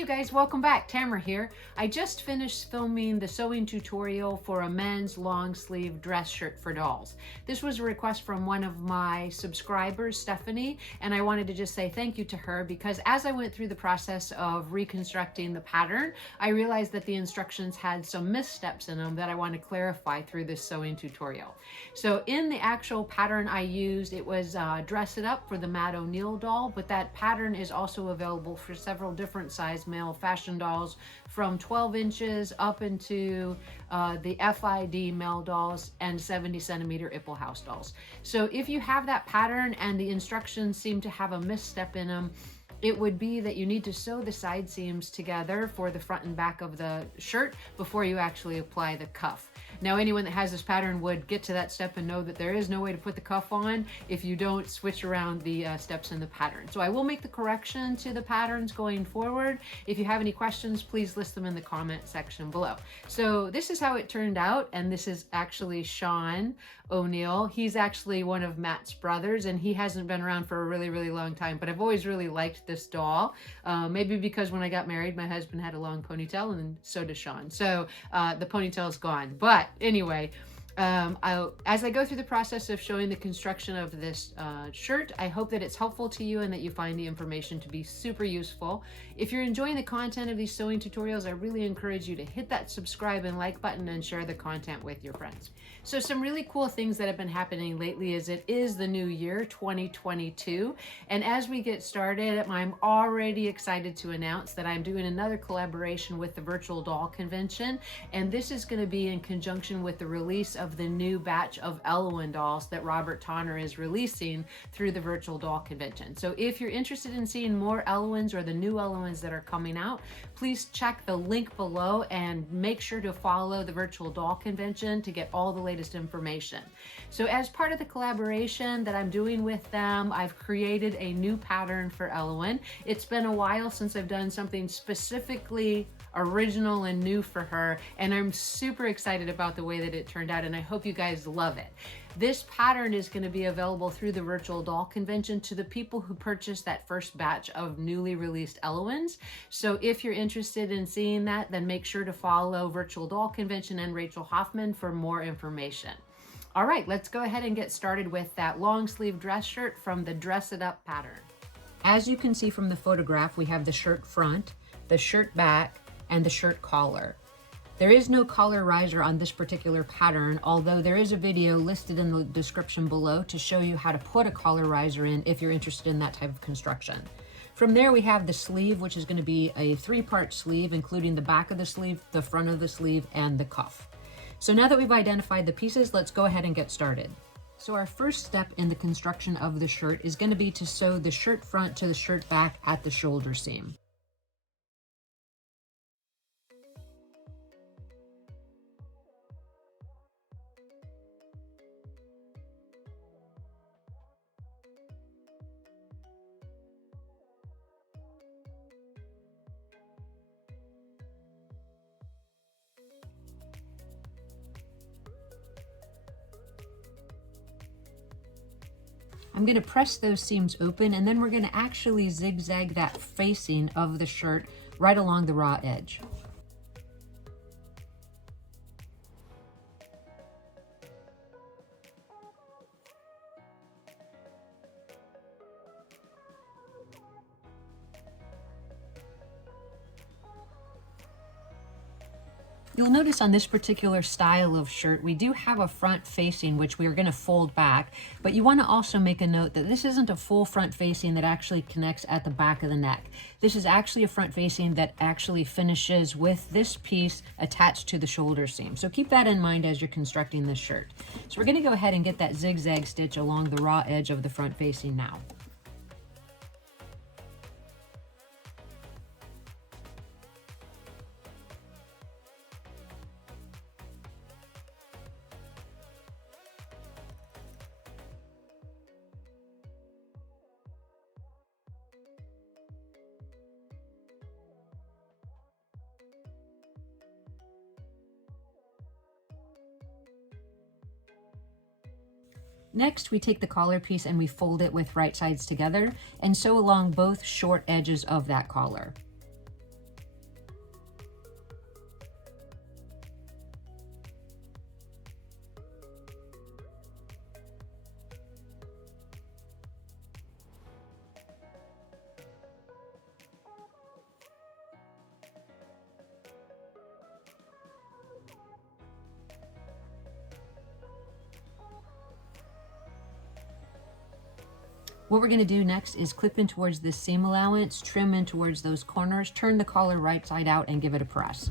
you guys, welcome back. Tamara here. I just finished filming the sewing tutorial for a men's long sleeve dress shirt for dolls. This was a request from one of my subscribers, Stephanie, and I wanted to just say thank you to her because as I went through the process of reconstructing the pattern, I realized that the instructions had some missteps in them that I want to clarify through this sewing tutorial. So in the actual pattern I used, it was Dress It Up for the Matt O'Neill doll, but that pattern is also available for several different size male fashion dolls from 12 inches up into the FID male dolls and 70 centimeter Iplehouse dolls. So if you have that pattern and the instructions seem to have a misstep in them, it would be that you need to sew the side seams together for the front and back of the shirt before you actually apply the cuff. Now, anyone that has this pattern would get to that step and know that there is no way to put the cuff on if you don't switch around the steps in the pattern. So I will make the correction to the patterns going forward. If you have any questions, please list them in the comment section below. So this is how it turned out, and this is actually Sean O'Neill. He's actually one of Matt's brothers, and he hasn't been around for a really, really long time, but I've always really liked this doll. Maybe because when I got married, my husband had a long ponytail, and so does Sean. So the ponytail's gone. But anyway, as I go through the process of showing the construction of this shirt, I hope that it's helpful to you and that you find the information to be super useful. If you're enjoying the content of these sewing tutorials, I really encourage you to hit that subscribe and like button and share the content with your friends. So some really cool things that have been happening lately is it is the new year, 2022. And as we get started, I'm already excited to announce that I'm doing another collaboration with the Virtual Doll Convention. And this is going to be in conjunction with the release of the new batch of Elowen dolls that Robert Tonner is releasing through the Virtual Doll Convention. So if you're interested in seeing more Elowens or the new Elowens that are coming out, please check the link below and make sure to follow the Virtual Doll Convention to get all the latest information. So as part of the collaboration that I'm doing with them, I've created a new pattern for Elowen. It's been a while since I've done something specifically original and new for her, and I'm super excited about the way that it turned out, and I hope you guys love it. This pattern is going to be available through the Virtual Doll Convention to the people who purchased that first batch of newly released Elowens. So if you're interested in seeing that, then make sure to follow Virtual Doll Convention and Rachel Hoffman for more information. All right, let's go ahead and get started with that long sleeve dress shirt from the Dress It Up pattern. As you can see from the photograph, we have the shirt front, the shirt back, and the shirt collar. There is no collar riser on this particular pattern, although there is a video listed in the description below to show you how to put a collar riser in if you're interested in that type of construction. From there we have the sleeve, which is going to be a three-part sleeve, including the back of the sleeve, the front of the sleeve, and the cuff. So now that we've identified the pieces, let's go ahead and get started. So our first step in the construction of the shirt is going to be to sew the shirt front to the shirt back at the shoulder seam. I'm going to press those seams open, and then we're going to actually zigzag that facing of the shirt right along the raw edge. You'll notice on this particular style of shirt, we do have a front facing, which we are going to fold back, but you want to also make a note that this isn't a full front facing that actually connects at the back of the neck. This is actually a front facing that actually finishes with this piece attached to the shoulder seam. So keep that in mind as you're constructing this shirt. So we're going to go ahead and get that zigzag stitch along the raw edge of the front facing now. Next, we take the collar piece and we fold it with right sides together and sew along both short edges of that collar. What we're going to do next is clip in towards this seam allowance, trim in towards those corners, turn the collar right side out and give it a press.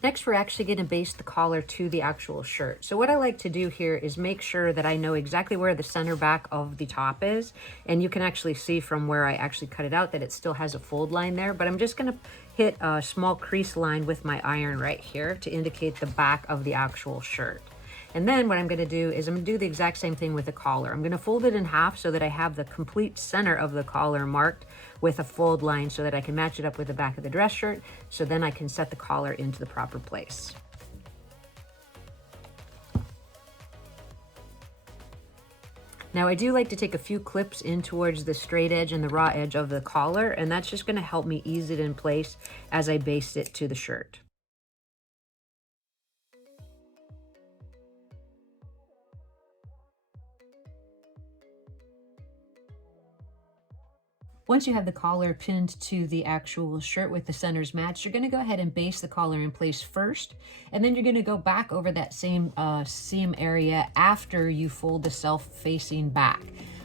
Next, we're actually going to baste the collar to the actual shirt. So what I like to do here is make sure that I know exactly where the center back of the top is. And you can actually see from where I actually cut it out that it still has a fold line there. But I'm just going to hit a small crease line with my iron right here to indicate the back of the actual shirt. And then what I'm going to do is I'm going to do the exact same thing with the collar. I'm going to fold it in half so that I have the complete center of the collar marked with a fold line so that I can match it up with the back of the dress shirt, so then I can set the collar into the proper place. Now I do like to take a few clips in towards the straight edge and the raw edge of the collar, and that's just going to help me ease it in place as I baste it to the shirt. Once you have the collar pinned to the actual shirt with the centers matched, you're going to go ahead and baste the collar in place first, and then you're going to go back over that same seam area after you fold the self-facing back.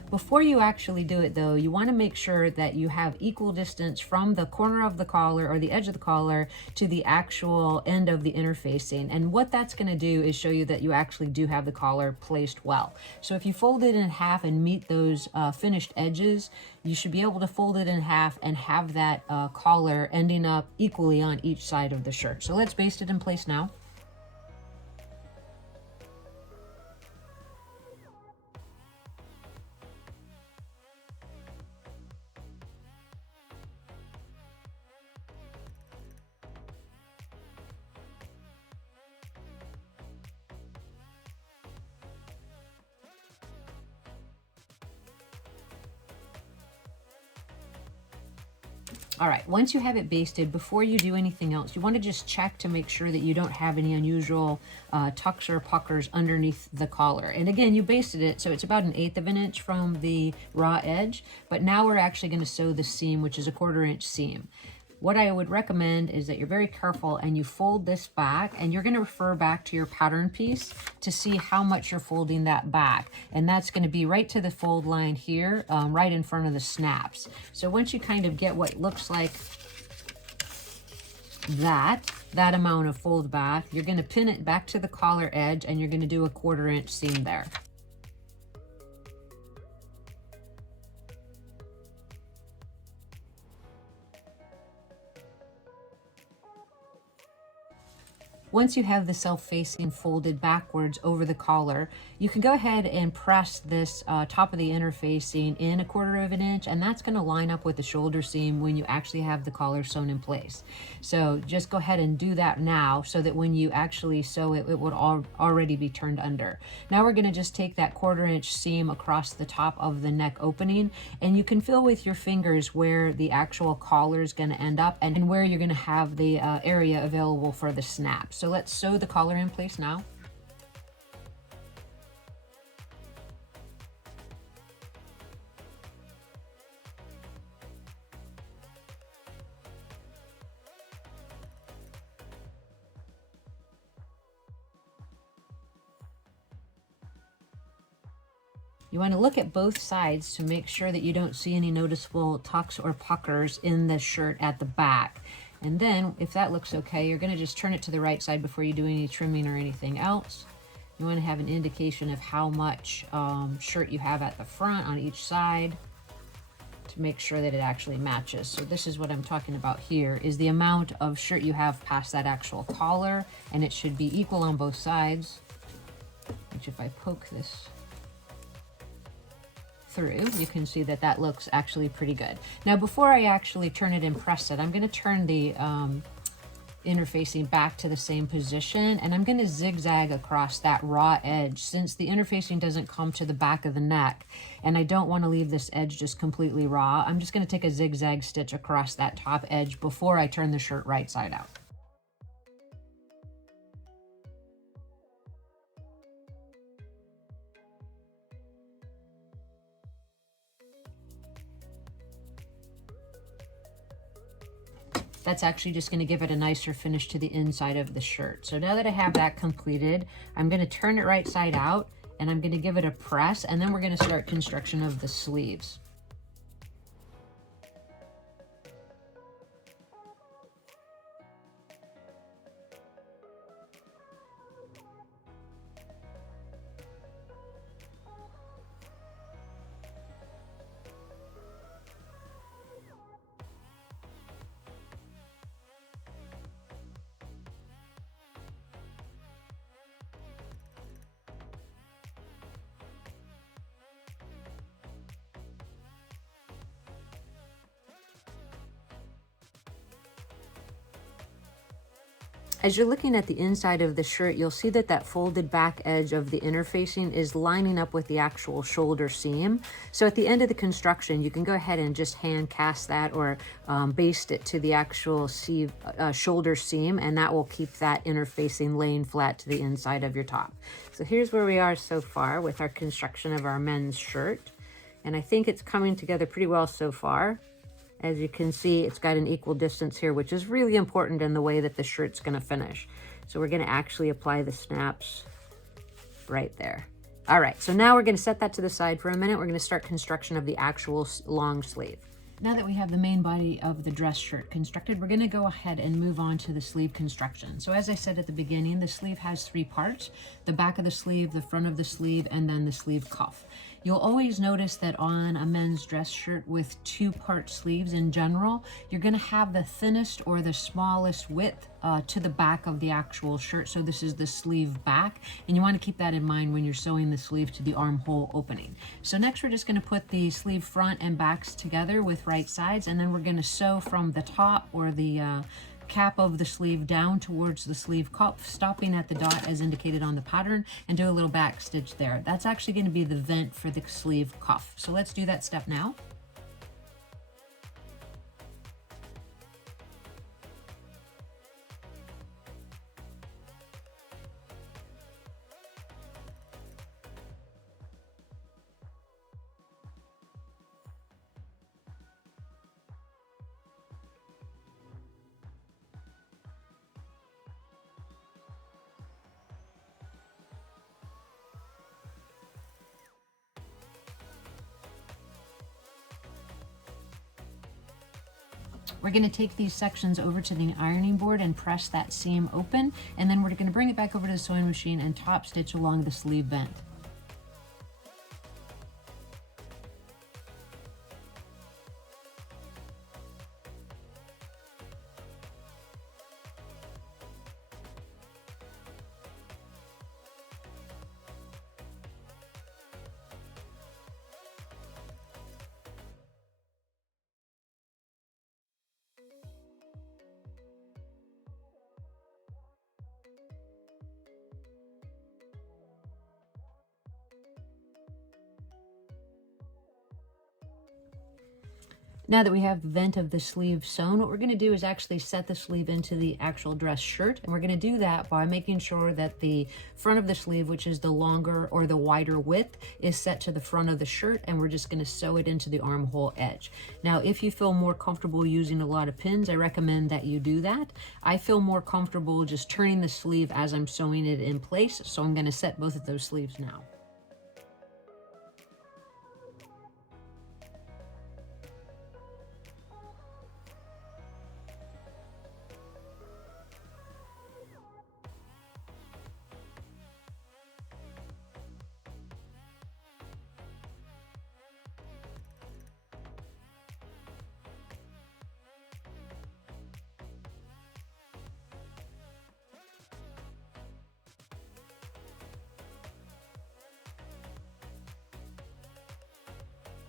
Before you actually do it though, you want to make sure that you have equal distance from the corner of the collar or the edge of the collar to the actual end of the interfacing. And what that's going to do is show you that you actually do have the collar placed well. So if you fold it in half and meet those finished edges, you should be able to fold it in half and have that collar ending up equally on each side of the shirt. So let's baste it in place now. All right, once you have it basted, before you do anything else, you want to just check to make sure that you don't have any unusual tucks or puckers underneath the collar. And again, you basted it, so it's about 1/8 of an inch from the raw edge, but now we're actually going to sew the seam, which is a 1/4 inch seam. What I would recommend is that you're very careful and you fold this back, and you're going to refer back to your pattern piece to see how much you're folding that back. And that's going to be right to the fold line here, right in front of the snaps. So once you kind of get what looks like that amount of fold back, you're going to pin it back to the collar edge, and you're going to do a 1/4 inch seam there. Once you have the self-facing folded backwards over the collar, you can go ahead and press this top of the interfacing in a 1/4 of an inch, and that's going to line up with the shoulder seam when you actually have the collar sewn in place. So just go ahead and do that now so that when you actually sew it, it would already be turned under. Now we're going to just take that 1/4 inch seam across the top of the neck opening, and you can feel with your fingers where the actual collar is going to end up and where you're going to have the area available for the snaps. So let's sew the collar in place now. You want to look at both sides to make sure that you don't see any noticeable tucks or puckers in the shirt at the back. And then, if that looks okay, you're going to just turn it to the right side before you do any trimming or anything else. You want to have an indication of how much shirt you have at the front on each side to make sure that it actually matches. So this is what I'm talking about here, is the amount of shirt you have past that actual collar, and it should be equal on both sides, which if I poke this through, you can see that that looks actually pretty good. Now before I actually turn it and press it, I'm going to turn the interfacing back to the same position, and I'm going to zigzag across that raw edge. Since the interfacing doesn't come to the back of the neck and I don't want to leave this edge just completely raw, I'm just going to take a zigzag stitch across that top edge before I turn the shirt right side out. That's actually just going to give it a nicer finish to the inside of the shirt. So now that I have that completed, I'm going to turn it right side out and I'm going to give it a press, and then we're going to start construction of the sleeves. As you're looking at the inside of the shirt, you'll see that that folded back edge of the interfacing is lining up with the actual shoulder seam. So at the end of the construction, you can go ahead and just hand cast that or baste it to the actual shoulder seam, and that will keep that interfacing laying flat to the inside of your top. So here's where we are so far with our construction of our men's shirt. And I think it's coming together pretty well so far. As you can see, it's got an equal distance here, which is really important in the way that the shirt's going to finish. So we're going to actually apply the snaps right there. All right, so now we're going to set that to the side for a minute. We're going to start construction of the actual long sleeve. Now that we have the main body of the dress shirt constructed, we're going to go ahead and move on to the sleeve construction. So as I said at the beginning, the sleeve has 3 parts: the back of the sleeve, the front of the sleeve, and then the sleeve cuff. You'll always notice that on a men's dress shirt with 2-part sleeves in general, you're going to have the thinnest or the smallest width to the back of the actual shirt. So this is the sleeve back, and you want to keep that in mind when you're sewing the sleeve to the armhole opening. So next we're just going to put the sleeve front and backs together with right sides, and then we're going to sew from the top or the cap of the sleeve down towards the sleeve cuff, stopping at the dot as indicated on the pattern, and do a little back stitch there. That's actually going to be the vent for the sleeve cuff. So let's do that step now. We're going to take these sections over to the ironing board and press that seam open, and then we're going to bring it back over to the sewing machine and top stitch along the sleeve vent. Now that we have the vent of the sleeve sewn, what we're going to do is actually set the sleeve into the actual dress shirt. And we're going to do that by making sure that the front of the sleeve, which is the longer or the wider width, is set to the front of the shirt. And we're just going to sew it into the armhole edge. Now, if you feel more comfortable using a lot of pins, I recommend that you do that. I feel more comfortable just turning the sleeve as I'm sewing it in place. So I'm going to set both of those sleeves now.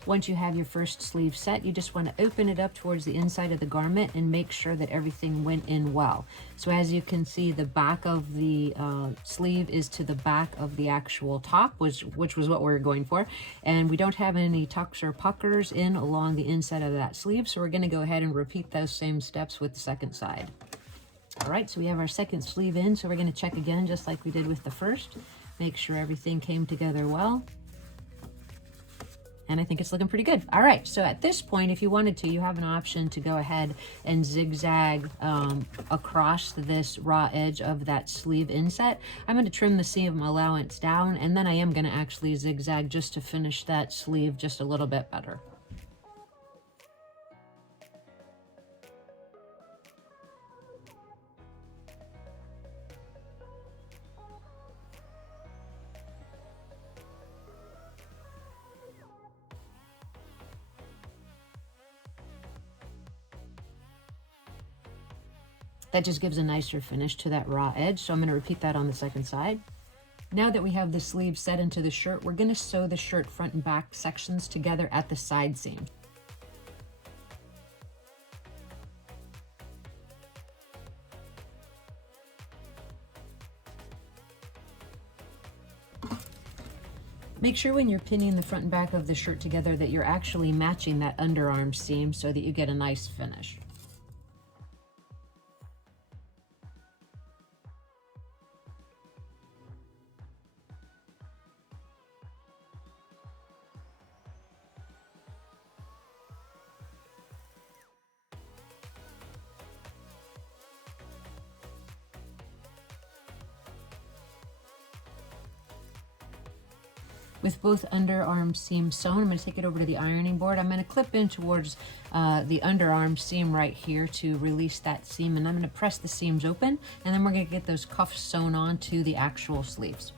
Once you have your first sleeve set, you just want to open it up towards the inside of the garment and make sure that everything went in well. So as you can see, the back of the sleeve is to the back of the actual top, which was what we were going for. And we don't have any tucks or puckers in along the inside of that sleeve, so we're going to go ahead and repeat those same steps with the second side. All right, so we have our second sleeve in, so we're going to check again just like we did with the first. Make sure everything came together well. And I think it's looking pretty good. All right, so at this point, if you wanted to, you have an option to go ahead and zigzag across this raw edge of that sleeve inset. I'm going to trim the seam allowance down, and then I am going to actually zigzag just to finish that sleeve just a little bit better. That just gives a nicer finish to that raw edge. So I'm going to repeat that on the second side. Now that we have the sleeve set into the shirt, we're going to sew the shirt front and back sections together at the side seam. Make sure when you're pinning the front and back of the shirt together that you're actually matching that underarm seam so that you get a nice finish. With both underarm seams sewn, I'm going to take it over to the ironing board. I'm going to clip in towards the underarm seam right here to release that seam, and I'm going to press the seams open, and then we're going to get those cuffs sewn on to the actual sleeves.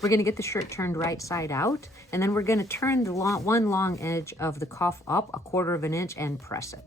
We're going to get the shirt turned right side out, and then we're going to turn the one long edge of the cuff up 1/4 of an inch and press it.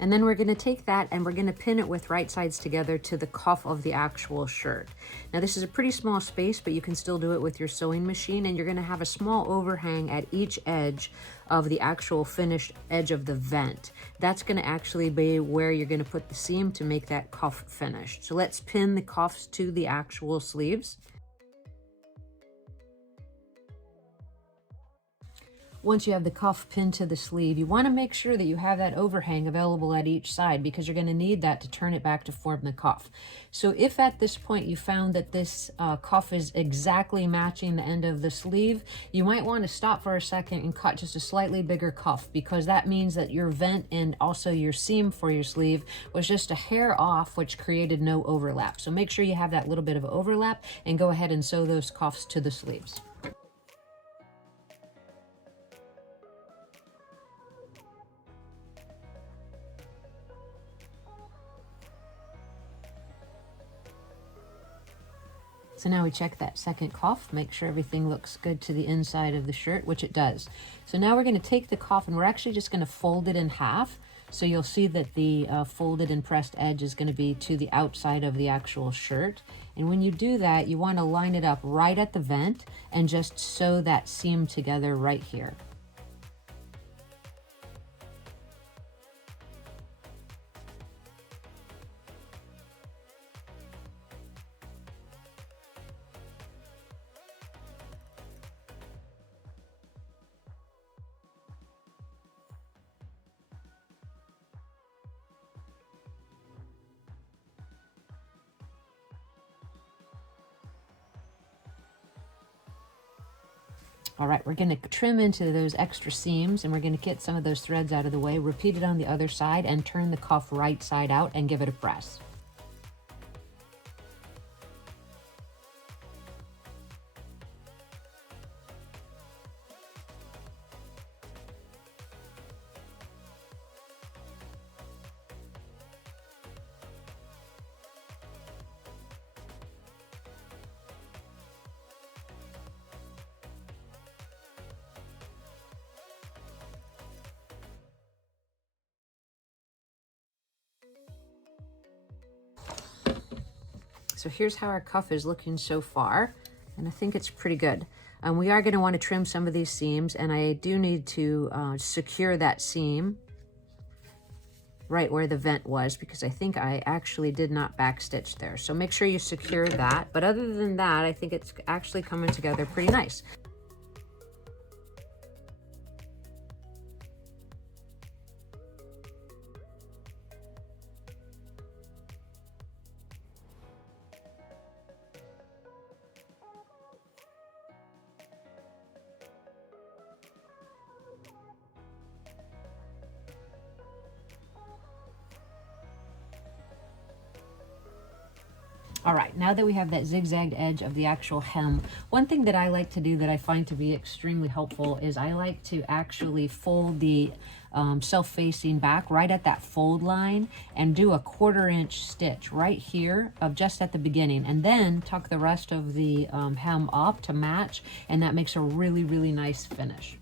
And then we're going to take that and we're going to pin it with right sides together to the cuff of the actual shirt. Now this is a pretty small space, but you can still do it with your sewing machine, and you're going to have a small overhang at each edge of the actual finished edge of the vent. That's going to actually be where you're going to put the seam to make that cuff finished. So let's pin the cuffs to the actual sleeves. Once you have the cuff pinned to the sleeve, you want to make sure that you have that overhang available at each side, because you're going to need that to turn it back to form the cuff. So if at this point you found that this cuff is exactly matching the end of the sleeve, you might want to stop for a second and cut just a slightly bigger cuff, because that means that your vent and also your seam for your sleeve was just a hair off, which created no overlap. So make sure you have that little bit of overlap and go ahead and sew those cuffs to the sleeves. So now we check that second cuff, make sure everything looks good to the inside of the shirt, which it does. So now we're going to take the cuff and we're actually just going to fold it in half. So you'll see that the folded and pressed edge is going to be to the outside of the actual shirt. And when you do that, you want to line it up right at the vent and just sew that seam together right here. All right, we're going to trim into those extra seams, and we're going to get some of those threads out of the way, repeat it on the other side, and turn the cuff right side out and give it a press. So here's how our cuff is looking so far, and I think it's pretty good. We are going to want to trim some of these seams, and I do need to secure that seam right where the vent was, because I think I actually did not backstitch there. So make sure you secure that. But other than that, I think it's actually coming together pretty nice. All right, now that we have that zigzagged edge of the actual hem, one thing that I like to do that I find to be extremely helpful is I like to actually fold the self-facing back right at that fold line and do a 1/4 inch stitch right here of just at the beginning, and then tuck the rest of the hem up to match, and that makes a really, really nice finish.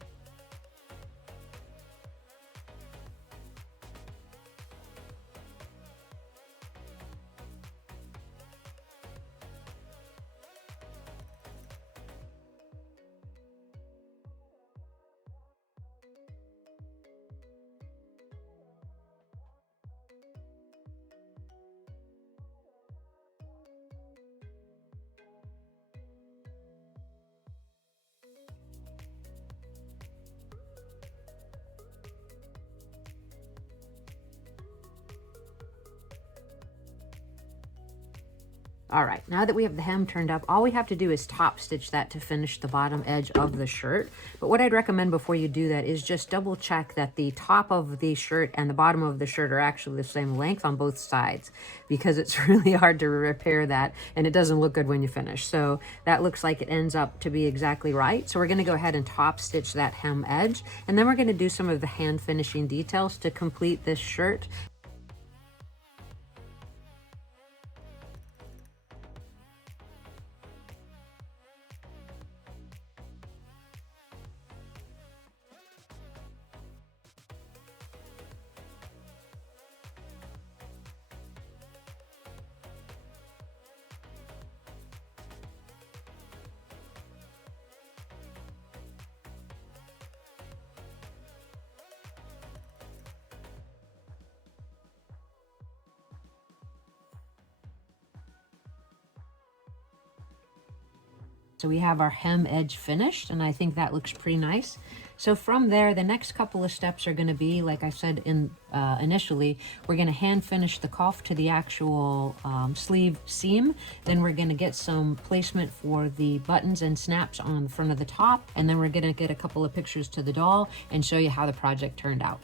All right, now that we have the hem turned up, all we have to do is top stitch that to finish the bottom edge of the shirt. But what I'd recommend before you do that is just double check that the top of the shirt and the bottom of the shirt are actually the same length on both sides, because it's really hard to repair that and it doesn't look good when you finish. So that looks like it ends up to be exactly right. So we're going to go ahead and top stitch that hem edge, and then we're going to do some of the hand finishing details to complete this shirt. So we have our hem edge finished, and I think that looks pretty nice. So from there, the next couple of steps are going to be, like I said initially, we're going to hand finish the cuff to the actual sleeve seam. Then we're going to get some placement for the buttons and snaps on the front of the top. And then we're going to get a couple of pictures to the doll and show you how the project turned out.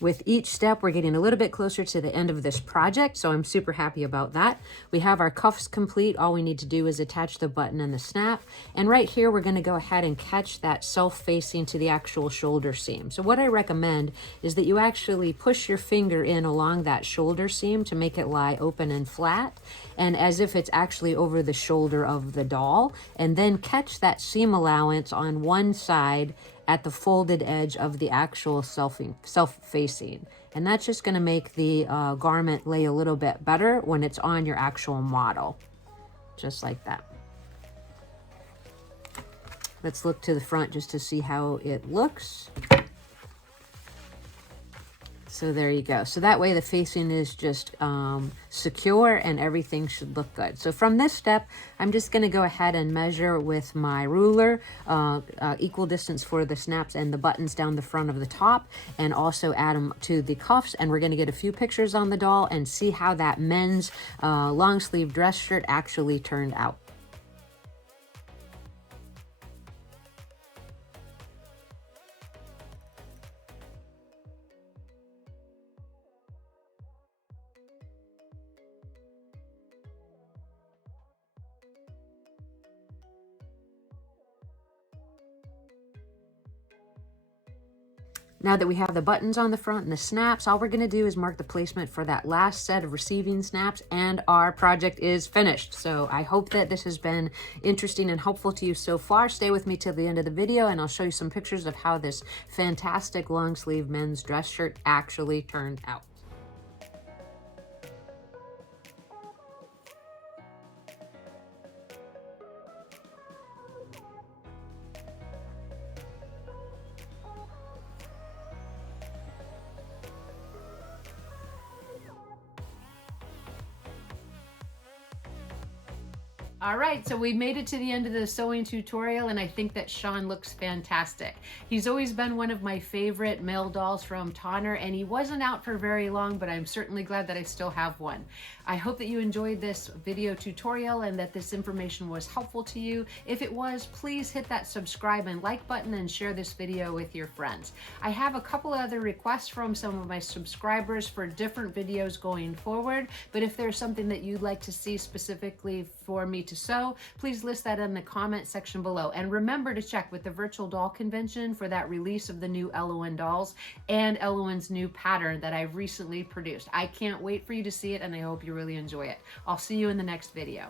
With each step, we're getting a little bit closer to the end of this project, so I'm super happy about that. We have our cuffs complete. All we need to do is attach the button and the snap. And right here, we're going to go ahead and catch that self-facing to the actual shoulder seam. So what I recommend is that you actually push your finger in along that shoulder seam to make it lie open and flat, and as if it's actually over the shoulder of the doll, and then catch that seam allowance on one side at the folded edge of the actual self-facing. And that's just going to make the garment lay a little bit better when it's on your actual model. Just like that. Let's look to the front just to see how it looks. So there you go. So that way the facing is just secure and everything should look good. So from this step, I'm just going to go ahead and measure with my ruler equal distance for the snaps and the buttons down the front of the top, and also add them to the cuffs. And we're going to get a few pictures on the doll and see how that men's long sleeve dress shirt actually turned out. Now that we have the buttons on the front and the snaps, all we're going to do is mark the placement for that last set of receiving snaps, and our project is finished. So I hope that this has been interesting and helpful to you so far. Stay with me till the end of the video and I'll show you some pictures of how this fantastic long sleeve men's dress shirt actually turned out. All right, so we made it to the end of the sewing tutorial, and I think that Sean looks fantastic. He's always been one of my favorite male dolls from Tonner, and he wasn't out for very long, but I'm certainly glad that I still have one. I hope that you enjoyed this video tutorial and that this information was helpful to you. If it was, please hit that subscribe and like button and share this video with your friends. I have a couple other requests from some of my subscribers for different videos going forward, but if there's something that you'd like to see specifically for me to sew, please list that in the comment section below. And remember to check with the Virtual Doll Convention for that release of the new Elowen dolls and Elowen's new pattern that I've recently produced. I can't wait for you to see it, and I hope you really enjoy it. I'll see you in the next video.